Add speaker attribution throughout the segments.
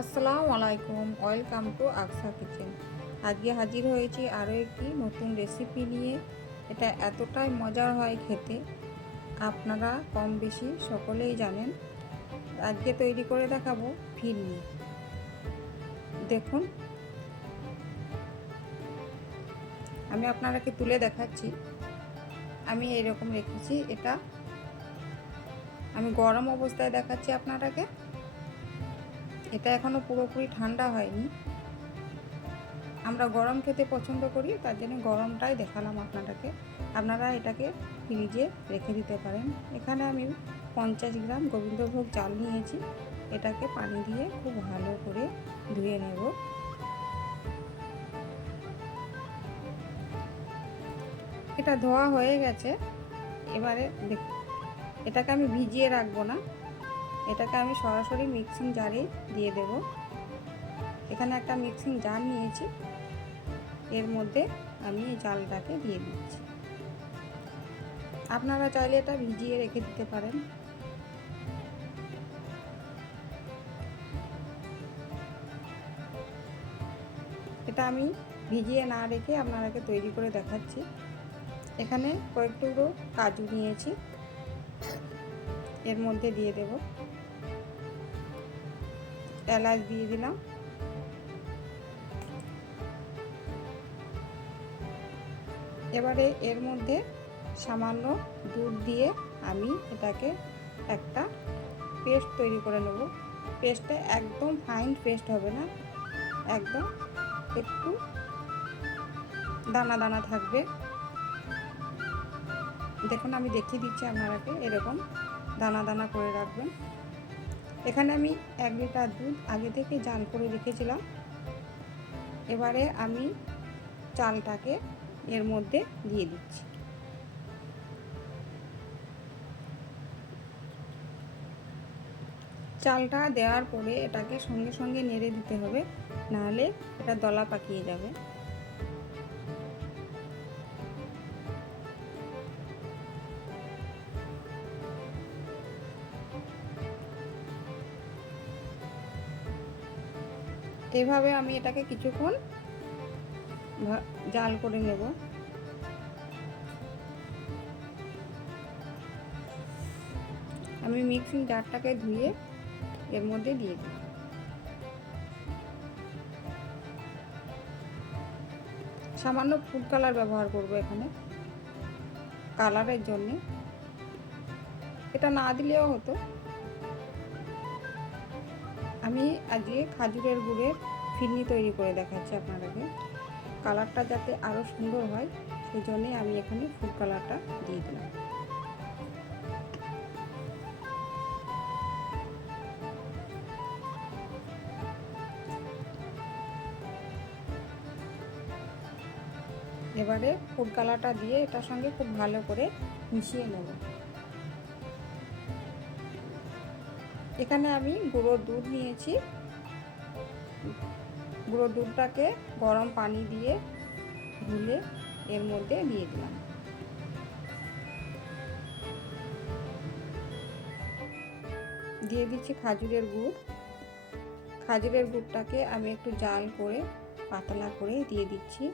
Speaker 1: আসসালামু আলাইকুম, welcome to Aqsa kitchen. আজকে হাজির হয়েছি আরও একটি নতুন রেসিপি নিয়ে। এটা এতটাই মজার হয় খেতে, আপনারা কম বেশি সকলেই জানেন। আজকে তৈরি করে দেখাবো ফিরনি। দেখুন, আমি আপনারাকে তুলে দেখাচ্ছি। আমি এরকম রেখেছি, এটা আমি গরম অবস্থায় দেখাচ্ছি আপনারাকে। এটা এখনও পুরোপুরি ঠান্ডা হয়নি। আমরা গরম খেতে পছন্দ করি, তার জন্য গরমটাই দেখালাম আপনাদেরকে। আপনারা এটাকে ফ্রিজে রেখে দিতে পারেন। এখানে আমি পঞ্চাশ গ্রাম গোবিন্দভোগ চাল নিয়েছি। এটাকে পানি দিয়ে খুব ভালো করে ধুয়ে নেব। এটা ধোয়া হয়ে গেছে। এবারে এটাকে আমি ভিজিয়ে রাখব না। এটাকে আমি সরাসরি মিক্সিং জারে দিয়ে দেব। এখানে একটা মিক্সিং জার নিয়েছি। এর মধ্যে আমি এই চালটাকে দিয়ে দিচ্ছি। আপনারা চাইলে এটা ভিজিয়ে রেখে দিতে পারেন। এটা আমি ভিজিয়ে না রেখে আপনারাকে তৈরি করে দেখাচ্ছি। এখানে কয়েক কাজু নিয়েছি। এর মধ্যে দিয়ে দেব। এলাচ দিয়ে দিলাম। এবারে এর মধ্যে সামান্য দুধ দিয়ে আমি এটাকে একটা পেস্ট তৈরি করে নেব। পেস্টটা একদম ফাইন পেস্ট হবে না, একদম একটু দানা দানা থাকবে। দেখুন, আমি দেখিয়ে দিচ্ছি আপনারাকে, এরকম দানা দানা করে রাখবেন। এখানে আমি এক লিটার দুধ আগে থেকে জাল করে রেখেছিলাম। এবারে আমি চালটাকে এর মধ্যে দিয়ে দিচ্ছি। চালটা দেওয়ার পরে এটাকে সঙ্গে সঙ্গে নেড়ে দিতে হবে, নাহলে এটা দলা পাকিয়ে যাবে। এভাবে আমি এটাকে কিছুক্ষণ জাল করে নেব। আমি মিক্সিং জারটাকে ধুয়ে এর মধ্যে দিয়ে দিই। সামান্য ফুড কালার ব্যবহার করব এখানে, কালারের জন্যে। এটা না দিলেও হতো। আমি আজকে খাজুরের গুড়ের ফিরনি তৈরি করে দেখাচ্ছি আপনাদেরকে। কালারটা যাতে আরও সুন্দর হয়, সেই জন্যে আমি এখানে ফুড কালারটা দিয়ে দিলাম। এবারে ফুড কালারটা দিয়ে এটার সঙ্গে খুব ভালো করে মিশিয়ে নেব। এখানে আমি গুঁড়ো দুধ নিয়েছি। গুঁড়ো দুধটাকে গরম পানি দিয়ে ধুলে এর মধ্যে দিয়ে দিলাম। দিয়ে দিচ্ছি খাজুরের গুড়। খাজুরের গুড়টাকে আমি একটু জাল করে, পাতলা করে দিয়ে দিচ্ছি।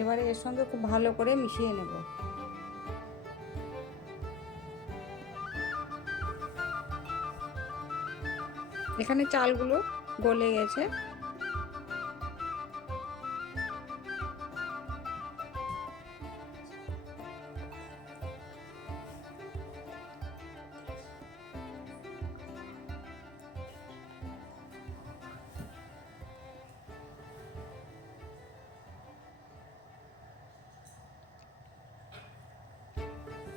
Speaker 1: এবারে এর সঙ্গে খুব ভালো করে মিশিয়ে নেব। এখানে চালগুলো গলে গেছে।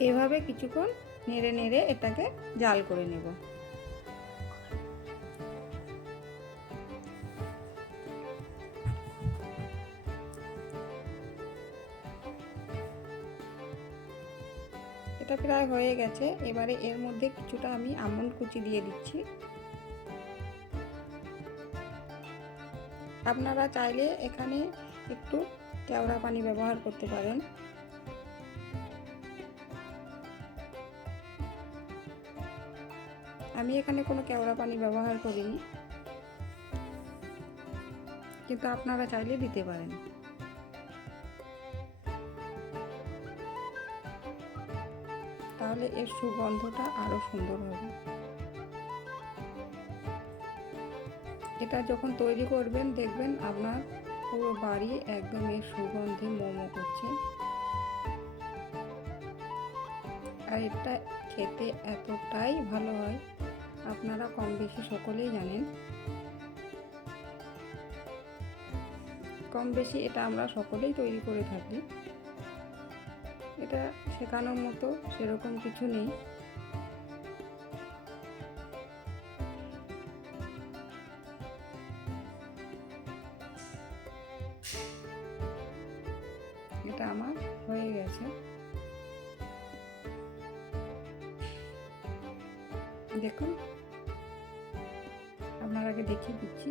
Speaker 1: এভাবে কিছুক্ষণ নেড়ে নেড়ে এটাকে জাল করে নেব। এটা প্রায় হয়ে গেছে। এবারে এর মধ্যে কিছুটা আমি আমন্ড কুচি দিয়ে দিচ্ছি। আপনারা চাইলে এখানে একটু কেওড়া পানি ব্যবহার করতে পারেন। আমি এখানে কোনো কেওড়া পানি ব্যবহার করিনি। কিন্তু আপনারা চাইলে দিতে পারেন। তাহলে এর সুগন্ধটা আরও সুন্দর হবে। এটা যখন তৈরি করবেন, দেখবেন আপনার পুরো বাড়ি একদম এর সুগন্ধে মোমো করছে। আর এটা খেতে এতটাই ভালো হয়, আপনারা কম বেশি সকলেই জানেন। কম বেশি এটা আমরা সকলেই তৈরি করে থাকি। এটা শেখানোর মতো সেরকম কিছু নেই। এটা আমার হয়ে গেছে। দেখুন, আপনার আগে দেখিয়ে দিচ্ছি।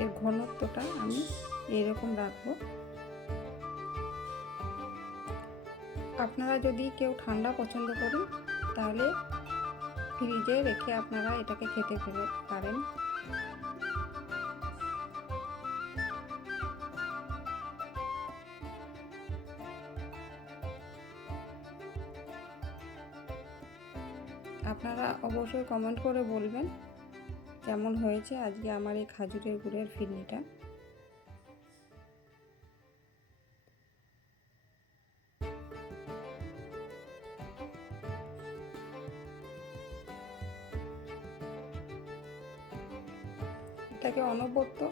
Speaker 1: এর ঘনত্বটা আমি এইরকম রাখব। আপনারা যদি কেউ ঠান্ডা পছন্দ করেন, তাহলে ফ্রিজে রেখে আপনারা এটাকে খেতে ফেলে পারেন। আপনারা অবশ্যই কমেন্ট করে বলবেন, কেমন হয়েছে আজকে আমার এই খাজুরের গুড়ের ফিরনিটা। এটাকে অনবরত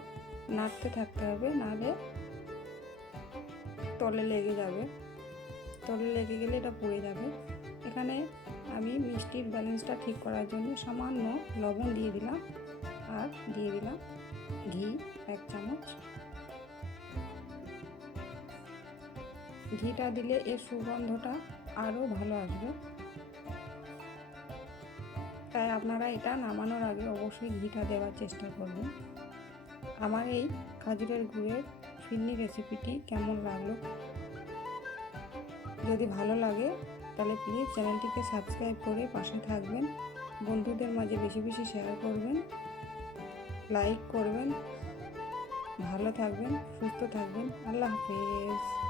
Speaker 1: নাড়তে থাকতে হবে, নাহলে তলে লেগে যাবে। তলে লেগে গেলে এটা পড়ে যাবে। এখানে আমি মিষ্টির ব্যালেন্সটা ঠিক করার জন্য সামান্য লবণ দিয়ে দিলাম আর দিয়ে দিলাম ঘি এক চামচ। ঘিটা দিলে এর সুগন্ধটা আরও ভালো আসবে। তাই আপনারা এটা নামানোর আগে অবশ্যই ঘিটা দেওয়ার চেষ্টা করবেন। আমার এই খাজুরের গুড়ের ফিরনি রেসিপিটি কেমন লাগল? যদি ভালো লাগে, তাহলে প্লিজ চ্যানেলটিকে সাবস্ক্রাইব করে পাশে থাকবেন। বন্ধুদের মাঝে বেশি বেশি শেয়ার করবেন, লাইক করবেন। ভালো থাকবেন, সুস্থ থাকবেন। আল্লাহ হাফেজ।